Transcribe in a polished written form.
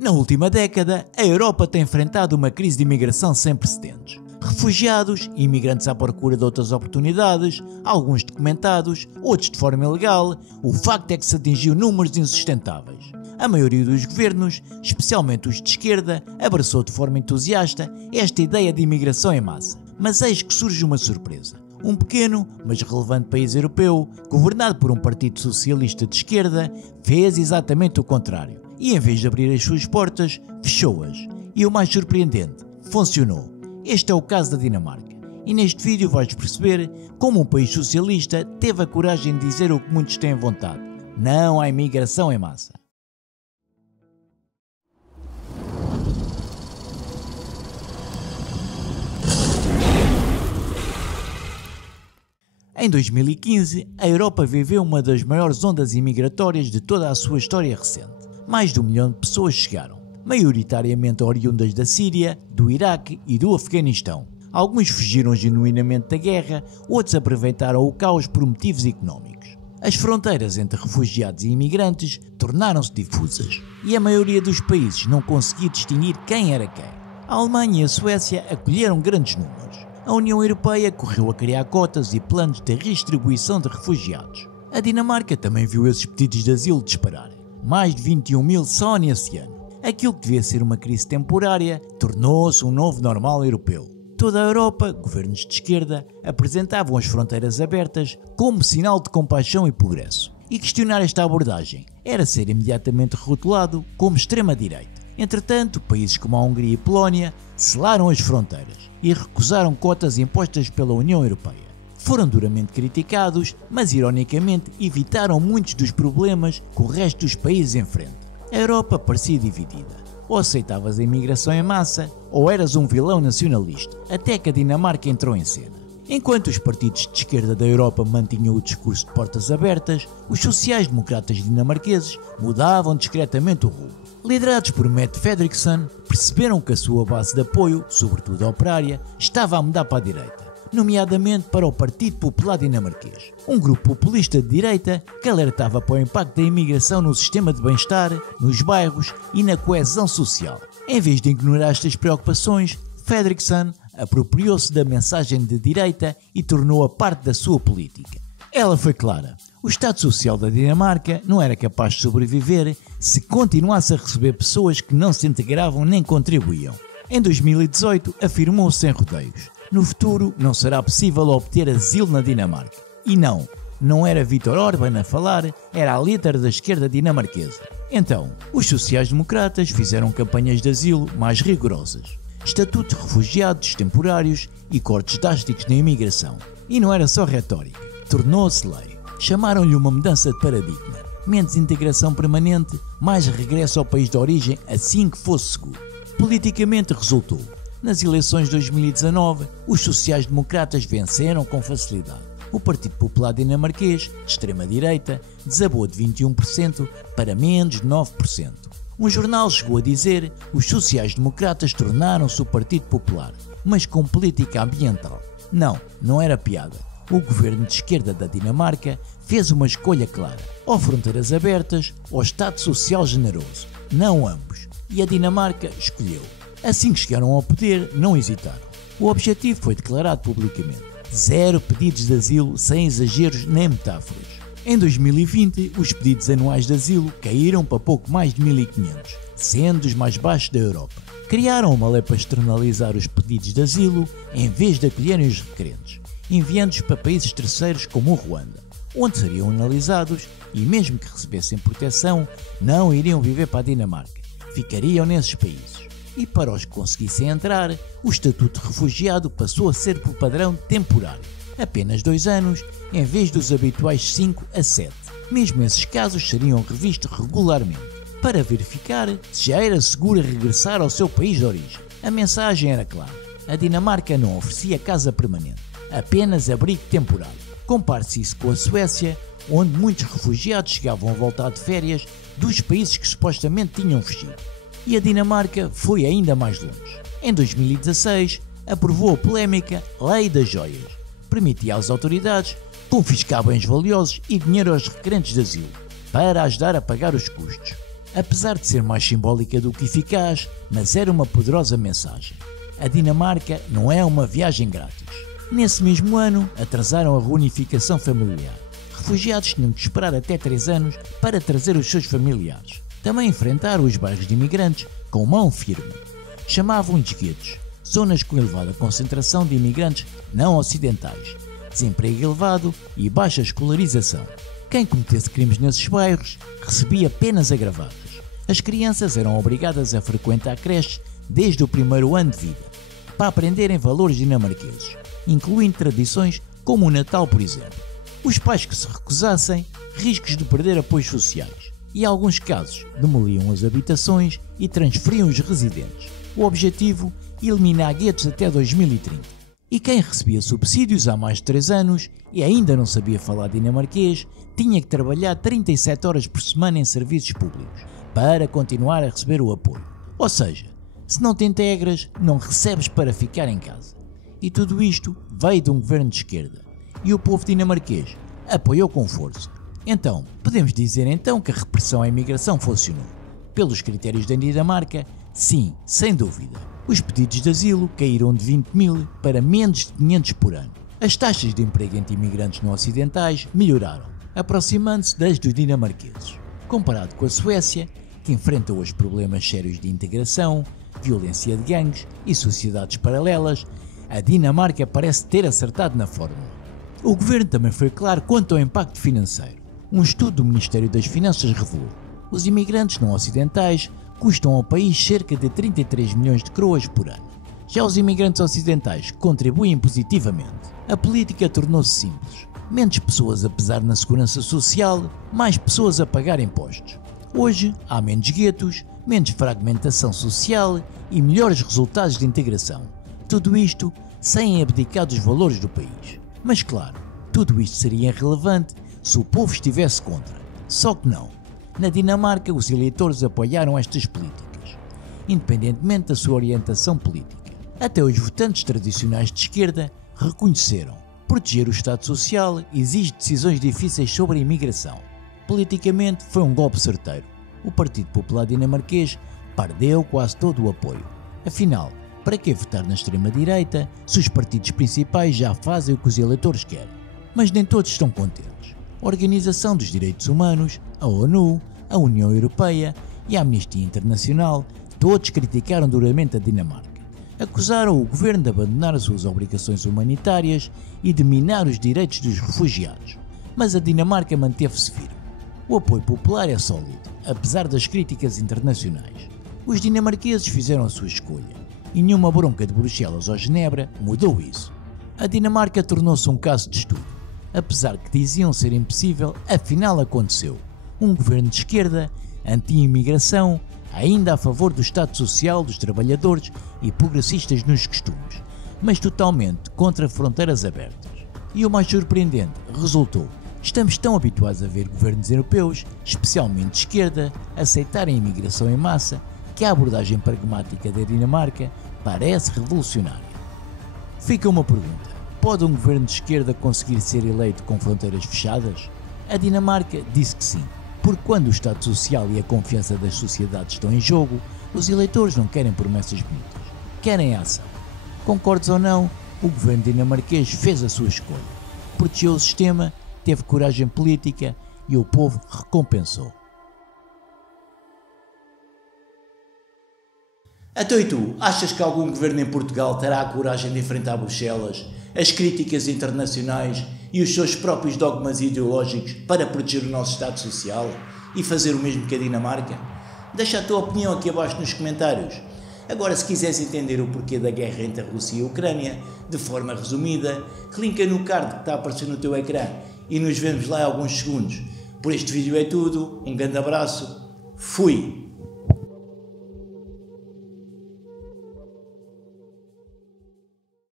Na última década, a Europa tem enfrentado uma crise de imigração sem precedentes. Refugiados e imigrantes à procura de outras oportunidades, alguns documentados, outros de forma ilegal, o facto é que se atingiu números insustentáveis. A maioria dos governos, especialmente os de esquerda, abraçou de forma entusiasta esta ideia de imigração em massa. Mas eis que surge uma surpresa. Um pequeno, mas relevante país europeu, governado por um partido socialista de esquerda, fez exatamente o contrário. E em vez de abrir as suas portas, fechou-as. E o mais surpreendente, funcionou. Este é o caso da Dinamarca. E neste vídeo vais perceber como um país socialista teve a coragem de dizer o que muitos têm vontade. Não há imigração em massa. Em 2015, a Europa viveu uma das maiores ondas imigratórias de toda a sua história recente. Mais de 1 milhão de pessoas chegaram, maioritariamente oriundas da Síria, do Iraque e do Afeganistão. Alguns fugiram genuinamente da guerra, outros aproveitaram o caos por motivos económicos. As fronteiras entre refugiados e imigrantes tornaram-se difusas e a maioria dos países não conseguia distinguir quem era quem. A Alemanha e a Suécia acolheram grandes números. A União Europeia correu a criar cotas e planos de redistribuição de refugiados. A Dinamarca também viu esses pedidos de asilo dispararem. Mais de 21 mil só nesse ano. Aquilo que devia ser uma crise temporária tornou-se um novo normal europeu. Toda a Europa, governos de esquerda, apresentavam as fronteiras abertas como sinal de compaixão e progresso. E questionar esta abordagem era ser imediatamente rotulado como extrema-direita. Entretanto, países como a Hungria e Polónia selaram as fronteiras e recusaram cotas impostas pela União Europeia. Foram duramente criticados, mas ironicamente evitaram muitos dos problemas que o resto dos países enfrenta. A Europa parecia dividida. Ou aceitavas a imigração em massa, ou eras um vilão nacionalista, até que a Dinamarca entrou em cena. Enquanto os partidos de esquerda da Europa mantinham o discurso de portas abertas, os sociais-democratas dinamarqueses mudavam discretamente o rumo. Liderados por Mette Frederiksen, perceberam que a sua base de apoio, sobretudo operária, estava a mudar para a direita, nomeadamente para o Partido Popular Dinamarquês, um grupo populista de direita que alertava para o impacto da imigração no sistema de bem-estar, nos bairros e na coesão social. Em vez de ignorar estas preocupações, Frederiksen apropriou-se da mensagem de direita e tornou-a parte da sua política. Ela foi clara. O Estado Social da Dinamarca não era capaz de sobreviver se continuasse a receber pessoas que não se integravam nem contribuíam. Em 2018, afirmou sem rodeios: no futuro não será possível obter asilo na Dinamarca. E não era Viktor Orbán a falar, era a líder da esquerda dinamarquesa. Então, os sociais-democratas fizeram campanhas de asilo mais rigorosas, estatuto de refugiados temporários e cortes drásticos na imigração. E não era só retórica, tornou-se lei. Chamaram-lhe uma mudança de paradigma. Menos integração permanente, mais regresso ao país de origem assim que fosse seguro. Politicamente resultou. Nas eleições de 2019, os sociais-democratas venceram com facilidade. O Partido Popular Dinamarquês, de extrema-direita, desabou de 21% para menos de 9%. Um jornal chegou a dizer: os sociais-democratas tornaram-se o Partido Popular, mas com política ambiental. Não era piada. O governo de esquerda da Dinamarca fez uma escolha clara: ou fronteiras abertas ou Estado Social generoso. Não ambos. E a Dinamarca escolheu. Assim que chegaram ao poder, não hesitaram. O objetivo foi declarado publicamente: 0 pedidos de asilo sem exageros nem metáforas. Em 2020, os pedidos anuais de asilo caíram para pouco mais de 1.500, sendo os mais baixos da Europa. Criaram uma lei para externalizar os pedidos de asilo em vez de acolherem os requerentes, enviando-os para países terceiros como o Ruanda, onde seriam analisados e, mesmo que recebessem proteção, não iriam viver para a Dinamarca, ficariam nesses países. E para os que conseguissem entrar, o estatuto de refugiado passou a ser por padrão temporário, apenas 2 anos, em vez dos habituais 5 a 7. Mesmo esses casos seriam revistos regularmente, para verificar se já era seguro regressar ao seu país de origem. A mensagem era clara: a Dinamarca não oferecia casa permanente, apenas abrigo temporário. Compare-se isso com a Suécia, onde muitos refugiados chegavam a voltar de férias dos países que supostamente tinham fugido. E a Dinamarca foi ainda mais longe. Em 2016, aprovou a polémica Lei das Joias. Permitia às autoridades confiscar bens valiosos e dinheiro aos requerentes de asilo, para ajudar a pagar os custos. apesar de ser mais simbólica do que eficaz, mas era uma poderosa mensagem. A Dinamarca não é uma viagem grátis. Nesse mesmo ano, atrasaram a reunificação familiar. Refugiados tinham que esperar até 3 anos para trazer os seus familiares. Também enfrentaram os bairros de imigrantes com mão firme. Chamavam-lhes guetos, zonas com elevada concentração de imigrantes não ocidentais, desemprego elevado e baixa escolarização. Quem cometesse crimes nesses bairros recebia penas agravadas. As crianças eram obrigadas a frequentar creches desde o primeiro ano de vida, para aprenderem valores dinamarqueses, incluindo tradições como o Natal, por exemplo. Os pais que se recusassem, riscos de perder apoios sociais, e em alguns casos demoliam as habitações e transferiam os residentes. O objetivo? Eliminar guetos até 2030. E quem recebia subsídios há mais de 3 anos e ainda não sabia falar dinamarquês, tinha que trabalhar 37 horas por semana em serviços públicos para continuar a receber o apoio. Ou seja, se não te integras, não recebes para ficar em casa. E tudo isto veio de um governo de esquerda. E o povo dinamarquês apoiou com força. Então, podemos dizer então que a repressão à imigração funcionou. Pelos critérios da Dinamarca, sim, sem dúvida. Os pedidos de asilo caíram de 20 mil para menos de 500 por ano. As taxas de emprego entre imigrantes não ocidentais melhoraram, aproximando-se das dos dinamarqueses. Comparado com a Suécia, que enfrenta hoje problemas sérios de integração, violência de gangues e sociedades paralelas, a Dinamarca parece ter acertado na fórmula. O governo também foi claro quanto ao impacto financeiro. Um estudo do Ministério das Finanças revelou: os imigrantes não ocidentais custam ao país cerca de 33 milhões de coroas por ano. Já os imigrantes ocidentais contribuem positivamente. A política tornou-se simples. Menos pessoas a pesar na segurança social, mais pessoas a pagar impostos. Hoje há menos guetos, menos fragmentação social e melhores resultados de integração. Tudo isto sem abdicar dos valores do país. Mas claro, tudo isto seria irrelevante se o povo estivesse contra. Só que não. Na Dinamarca, os eleitores apoiaram estas políticas, independentemente da sua orientação política. Até os votantes tradicionais de esquerda reconheceram: proteger o Estado Social exige decisões difíceis sobre a imigração. Politicamente, foi um golpe certeiro. O Partido Popular Dinamarquês perdeu quase todo o apoio. Afinal, para que votar na extrema-direita se os partidos principais já fazem o que os eleitores querem? Mas nem todos estão contentes. A Organização dos Direitos Humanos, a ONU, a União Europeia e a Amnistia Internacional todos criticaram duramente a Dinamarca. Acusaram o governo de abandonar as suas obrigações humanitárias e de minar os direitos dos refugiados. Mas a Dinamarca manteve-se firme. O apoio popular é sólido, apesar das críticas internacionais. Os dinamarqueses fizeram a sua escolha e nenhuma bronca de Bruxelas ou Genebra mudou isso. A Dinamarca tornou-se um caso de estudo. Apesar que diziam ser impossível, afinal aconteceu. Um governo de esquerda, anti-imigração, ainda a favor do Estado Social dos trabalhadores e progressistas nos costumes, mas totalmente contra fronteiras abertas. E o mais surpreendente resultou: estamos tão habituados a ver governos europeus, especialmente de esquerda, aceitarem a imigração em massa, que a abordagem pragmática da Dinamarca parece revolucionária. Fica uma pergunta: pode um governo de esquerda conseguir ser eleito com fronteiras fechadas? A Dinamarca disse que sim, porque quando o Estado Social e a confiança das sociedades estão em jogo, os eleitores não querem promessas bonitas, querem ação. Concordes ou não, o governo dinamarquês fez a sua escolha, protegeu o sistema, teve coragem política e o povo recompensou. Então e tu, achas que algum governo em Portugal terá a coragem de enfrentar Bruxelas, as críticas internacionais e os seus próprios dogmas ideológicos para proteger o nosso Estado Social e fazer o mesmo que a Dinamarca? Deixa a tua opinião aqui abaixo nos comentários. Agora, se quiseres entender o porquê da guerra entre a Rússia e a Ucrânia, de forma resumida, clica no card que está a aparecer no teu ecrã e nos vemos lá em alguns segundos. Por este vídeo é tudo, um grande abraço, fui!